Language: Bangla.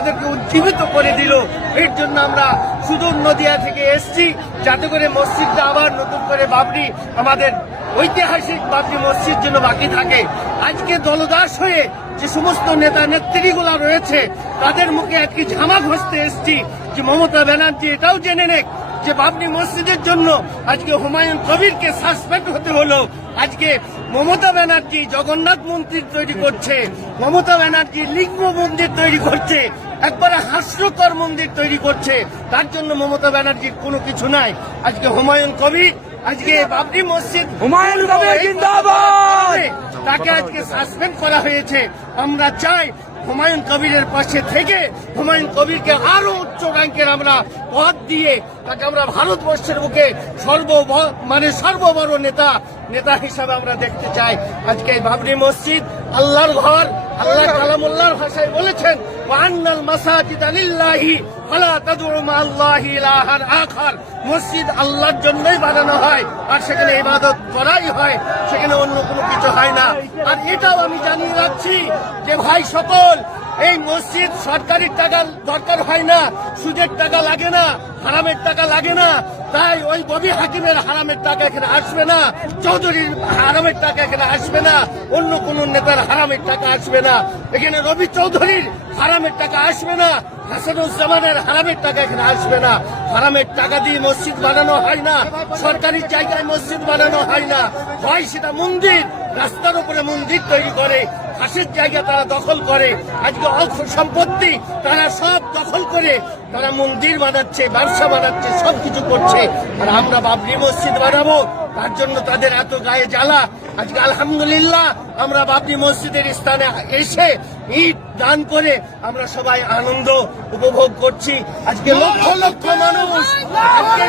আমাদেরকে উজ্জীবিত করে দিল। এর জন্য আমরা সুদূর নদিয়া থেকে এসছি, যাতে করে মসজিদটা আবার নতুন করে বাবরি, আমাদের ঐতিহাসিক বাবরি মসজিদ যেন বাকি থাকে। আজকে দলদাস হয়ে যে সমস্ত নেতা নেত্রীগুলা রয়েছে, তাদের মুখে একটি ঝামা ঘষতে এসছি যে মমতা ব্যানার্জি এটাও জেনে নেক যে বাবরি মসজিদের জন্য আজকে হুমায়ুন কবিরকে সাসপেন্ড হতে হলো। আজকে মমতা ব্যানার্জি জগন্নাথ মন্দির তৈরি করছে, মমতা ব্যানার্জি লিঙ্গ মন্দির তৈরি করছে, একবারে হাস্যকর মন্দির তৈরি করছে। তার জন্য মমতা ব্যানার্জির কোনো কিছু নাই। আজকে হুমায়ুন কবির, আজকে বাবরি মসজিদ, হুমায়ুন কবির জিন্দাবাদ, তাকে আজকে সাসপেন্ড করা হয়েছে। আমরা চাই হুমায়ুন কবিরের পাশে থেকে হুমায়ুন কবিরকে আরো উচ্চ র্যাঙ্কের আমরা পদ দিয়ে তাকে আমরা ভারতবর্ষের বুকে সর্ববড় নেতা হিসাবে আমরা দেখতে চাই। আজকে বাবরি মসজিদ আল্লাহর ঘর। আল্লাহ কালামুল্লাহর ভাষায় বলেছেন, ওয়ান্নাল মাসাজিদা লিল্লাহি ফালা তাদউ মাআল্লাহি ইলাহান আখার। মসজিদ আল্লাহর জন্যই বানানো হয়, আর সেখানে ইবাদত করাই হয়, সেখানে অন্য কোনো কিছু হয় না। আর এটাও আমি জানিয়ে রাখছি যে ভাই সকল, এই মসজিদ সরকারি টাকা দরকার হয় না, সুদের টাকা লাগে না, হারামের টাকা লাগে না। তাই ওই ববি হাকিমের হারামের টাকা এখানে আসবে না, চৌধুরীর হারামের টাকা এখানে আসবে না, অন্য কোন নেতার হারামের টাকা আসবে না, এখানে রবি চৌধুরীর হারামের টাকা আসবে না, হাসানুজ্জামানের হারামের টাকা এখানে আসবে না। হারামের টাকা দিয়ে মসজিদ বানানো হয় না, সরকারি জায়গায় মসজিদ বানানো হয় না। হয় সেটা মন্দির, রাস্তার উপরে মন্দির তৈরি করে, ঘাসের জায়গা তারা দখল করে, আজকে অর্থ সম্পত্তি তারা সব দখল করে তারা মন্দির বানাচ্ছে, ব্যবসা বানাচ্ছে, সবকিছু করছে। আর আমরা বাবরি মসজিদ বানাবো, তার জন্য তাদের এত গায়ে জ্বালা। আজকে আলহামদুলিল্লাহ আমরা বাবরি মসজিদের স্থানে এসে ইট দান করে আমরা সবাই আনন্দ উপভোগ করছি। আজকে লক্ষ লক্ষ মানুষ আজকে